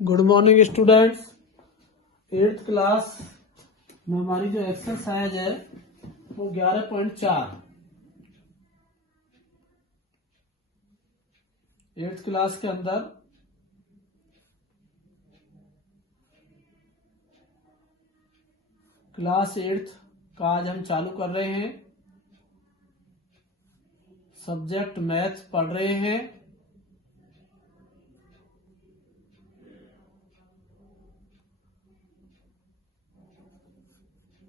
Good morning students. Eighth class में हमारी जो एक्सरसाइज है वो 11.4 एट्थ क्लास के अंदर क्लास एट्थ का आज हम चालू कर रहे हैं। सब्जेक्ट मैथ्स पढ़ रहे हैं।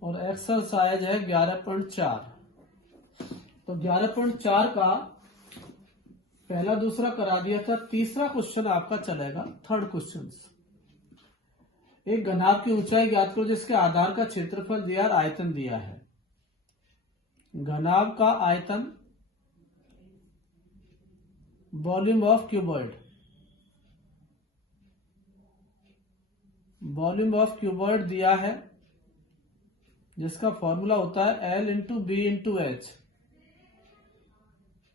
और एक्सरसाइज है 11.4। तो 11.4 का पहला दूसरा करा दिया था। तीसरा क्वेश्चन आपका चलेगा, थर्ड क्वेश्चन। एक घनाभ की ऊंचाई ज्ञात करो जिसके आधार का क्षेत्रफल दिया और आयतन दिया है। घनाभ का आयतन, volume of cuboid, volume of cuboid दिया है जिसका फॉर्मूला होता है L into B into H.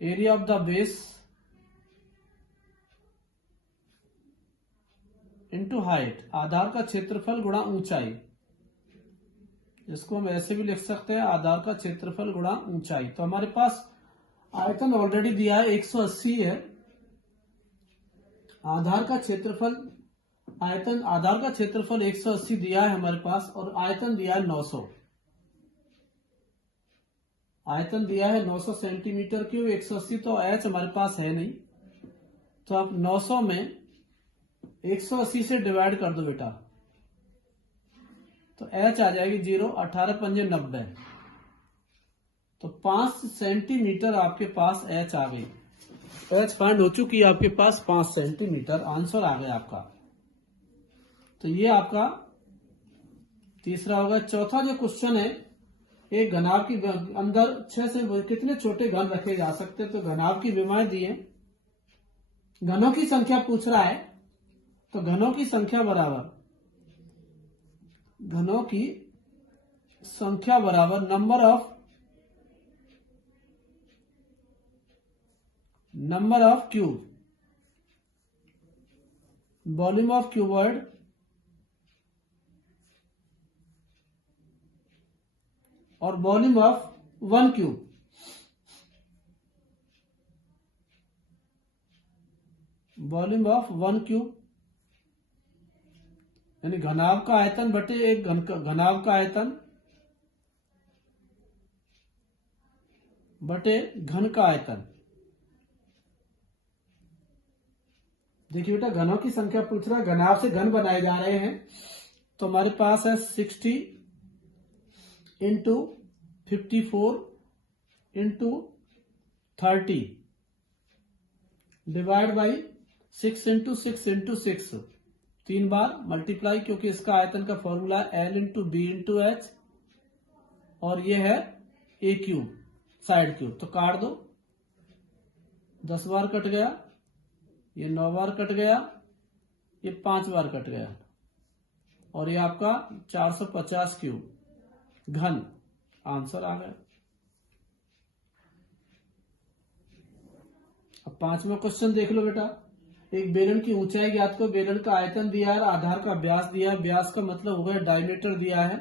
Area of the base into height, आधार का क्षेत्रफल गुणा ऊंचाई, जिसको हम ऐसे भी लिख सकते हैं आधार का क्षेत्रफल गुणा ऊंचाई। तो हमारे पास आयतन ऑलरेडी दिया है 180 है। आधार का क्षेत्रफल, आयतन आधार का क्षेत्रफल 180 दिया है हमारे पास, और आयतन दिया है 900। आयतन दिया है 900 सेंटीमीटर क्यूब। 180 तो एच हमारे पास है नहीं, तो आप 900 में 180 से डिवाइड कर दो बेटा, तो एच आ जाएगी 0। 18 पंजे 90, तो 5 सेंटीमीटर आपके पास एच आ गई। एच फाइंड हो चुकी है आपके पास 5 सेंटीमीटर। आंसर आ गया आपका। तो ये आपका तीसरा होगा। चौथा जो क्वेश्चन है, एक घनाभ की अंदर 6 से कितने छोटे घन रखे जा सकते हैं। तो घनाभ की विमाएं दी है, घनों की संख्या पूछ रहा है। तो घनों की संख्या बराबर, घनों की संख्या बराबर number of cube, volume of cuboid और volume of one cube. Volume of one cube यानी घनाभ का आयतन बटे एक घनाभ का आयतन बटे घन का आयतन। देखिए बेटा, घनों की संख्या पूछ रहा है, घनाभ से घन बनाए जा रहे हैं। तो हमारे पास है 60 into 54 into 30 divide by 6 into 6 into 6, 3 बार मल्टीप्लाई, क्योंकि इसका आयतन का फॉर्मूला है L into B into H, और ये है ए क्यूब, साइड क्यूब। तो काट दो, 10 बार कट गया, ये 9 बार कट गया, ये 5 बार कट गया, और ये आपका 450 क्यूब घन। आंसर आ गया। अब पांचवा क्वेश्चन देख लो बेटा। एक बेलन की ऊंचाई ज्ञात करो, बेलन का आयतन दिया है, आधार का व्यास दिया है। व्यास का मतलब हो गया डायमीटर दिया है।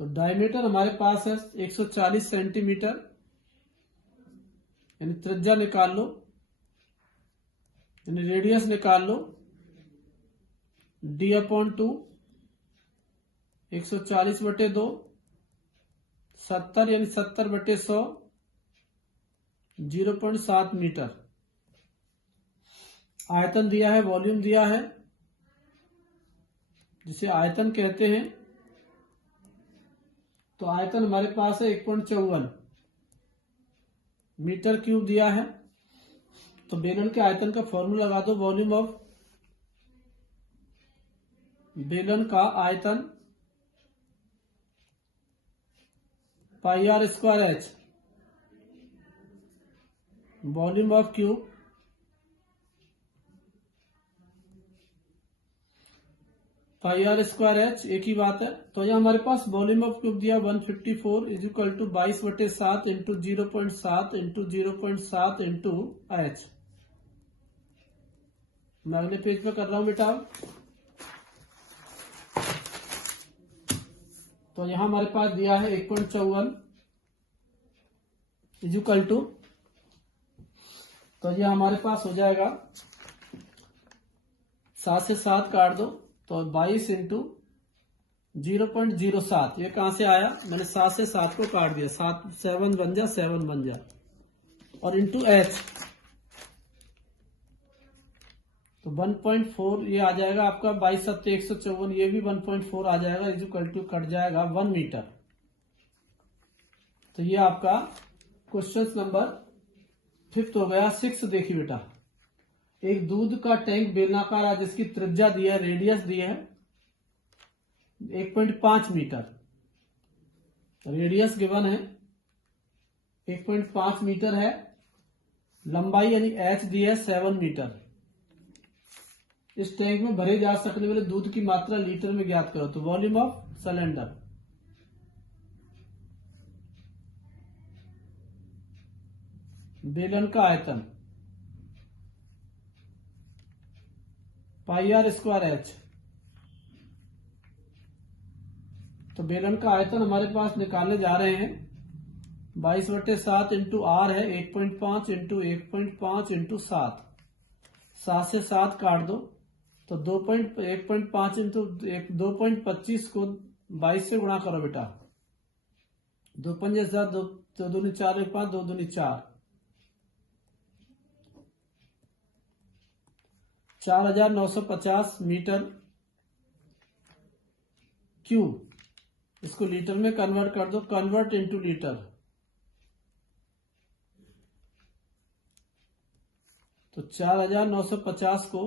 तो डायमीटर हमारे पास है 140 सेंटीमीटर, यानी त्रिज्या निकाल लो, यानी रेडियस निकाल लो। D/2 140 बटे 2 70, यानी 70 बटे 100 0.7 मीटर। आयतन दिया है, वॉल्यूम दिया है, जिसे आयतन कहते हैं। तो आयतन हमारे पास है 1.54 मीटर क्यूब दिया है। तो बेलन के आयतन का फॉर्मूला लगा दो। वॉल्यूम ऑफ बेलन का आयतन pi R square H, volume of cube pi R square H, एक ही बात है। तो यहाँ हमारे पास वॉल्यूम ऑफ क्यूब दिया 154 is equal to 22/7 into 0.7 into 0.7 into H. मैं अगले पेज पे कर रहा हूं बेटा। तो यहां हमारे पास दिया है 1.54 इज इक्वल टू, तो ये हमारे पास हो जाएगा 7 से 7 काट दो तो 22 इंटू 0.07। ये कहां से आया, मैंने 7 से 7 को काट दिया, 7 7 बन जा 7 बन जा, और इंटू एच तो 1.4 ये आ जाएगा आपका 22/7 154, ये भी 1.4 आ जाएगा इज इक्वल टू कट जाएगा 1 मीटर। तो ये आपका क्वेश्चन नंबर 5 हो गया। 6 देखिए बेटा, एक दूध का टैंक बेलनाकार है जिसकी त्रिज्या दी है, रेडियस दी है 1.5 मीटर, रेडियस गिवन है 1.5 मीटर है, लंबाई यानी एच दी है 7 मीटर। इस टैंक में भरे जा सकने वाले दूध की मात्रा लीटर में ज्ञात करो। तो वॉल्यूम ऑफ सिलेंडर, बेलन का आयतन पाई आर स्क्वायर एच। तो बेलन का आयतन हमारे पास निकालने जा रहे हैं 22/7 इंटू आर है 1.5 इंटू 1.5 इंटू 7, 7 से 7 काट दो तो 1.5 इंटू 2.25 को 22 से गुणा करो बेटा, 2 पंजे 7, 2 दूनी 4 1 5, 2 दूनी 4, 4950 मीटर क्यूब। इसको लीटर में कन्वर्ट कर दो, कन्वर्ट इनटू लीटर। तो 4950 को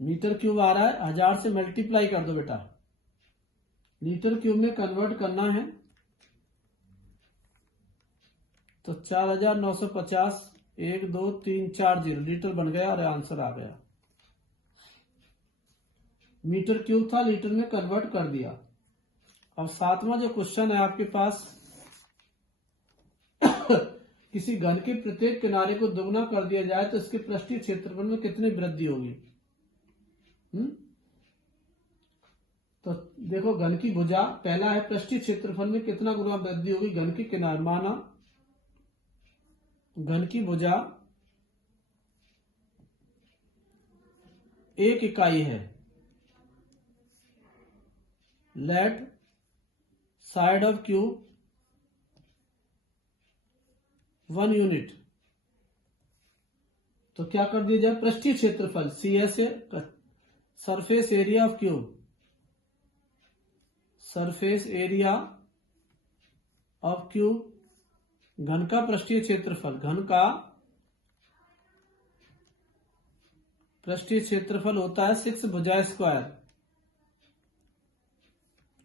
मीटर क्यूब आ रहा है, 1000 से मल्टीप्लाई कर दो बेटा, लीटर क्यूब में कन्वर्ट करना है। तो 4950 1 2 3 4 0 लीटर बन गया और आंसर आ गया। मीटर क्यूब था, लीटर में कन्वर्ट कर दिया। अब 7वां जो क्वेश्चन है आपके पास किसी घन के प्रत्येक किनारे को दोगुना कर दिया जाए तो इसके पृष्ठीय क्षेत्रफल में कितनी वृद्धि होगी। तो देखो घन की भुजा, पहला है पृष्ठीय क्षेत्रफल में कितना गुना वृद्धि होगी घन के किनारे। माना घन की भुजा 1 इकाई है, let side of cube 1 unit. तो क्या कर दिया जाए, पृष्ठीय क्षेत्रफल CS है, surface area of cube, surface area of cube, घन का पृष्ठीय क्षेत्रफल, घन का पृष्ठीय क्षेत्रफल होता है 6 भुजा स्क्वायर।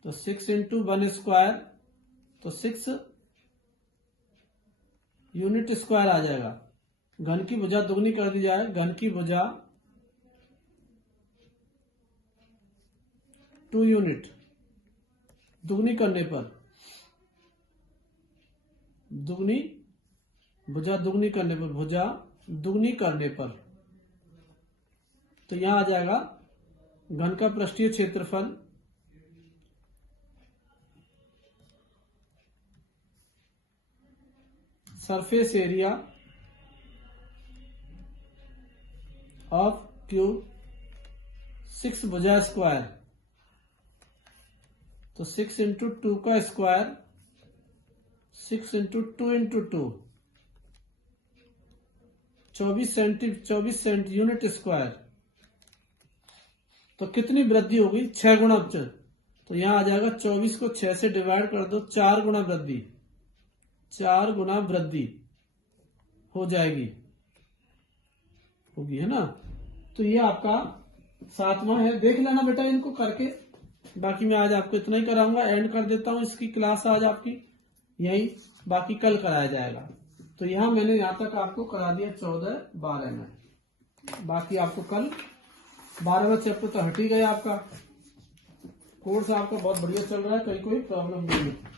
तो 6 इंटू 1 स्क्वायर, तो 6 यूनिट स्क्वायर आ जाएगा। घन की भुजा दुगनी कर दी जाए, घन की भुजा 2 यूनिट, दुगनी करने पर, दुगनी भुजा दुगनी करने पर, भुजा दुगनी करने पर, तो यहां आ जाएगा घन का पृष्ठीय क्षेत्रफल सरफेस एरिया ऑफ क्यूब 6 भुजा स्क्वायर। तो 6 इंटू 2 का square, 6 into 2 into 2, 24 unit square. तो कितनी वृद्धि होगी, 6 गुना। तो यहां आ जाएगा 24 को 6 से डिवाइड कर दो, 4 गुना वृद्धि, 4 गुना वृद्धि हो जाएगी, होगी, है ना। तो ये आपका 7वां है, देख लेना बेटा इनको करके। बाकी मैं आज आपको इतना ही कराऊंगा, एंड कर देता हूं इसकी क्लास आज आपकी यही, बाकी कल कराया जाएगा। तो यहां मैंने यहां तक आपको करा दिया 14 12 में, बाकी आपको कल 12वां चैप्टर तो हट ही गया आपका। कोर्स आपका बहुत बढ़िया चल रहा है, कोई प्रॉब्लम नहीं है।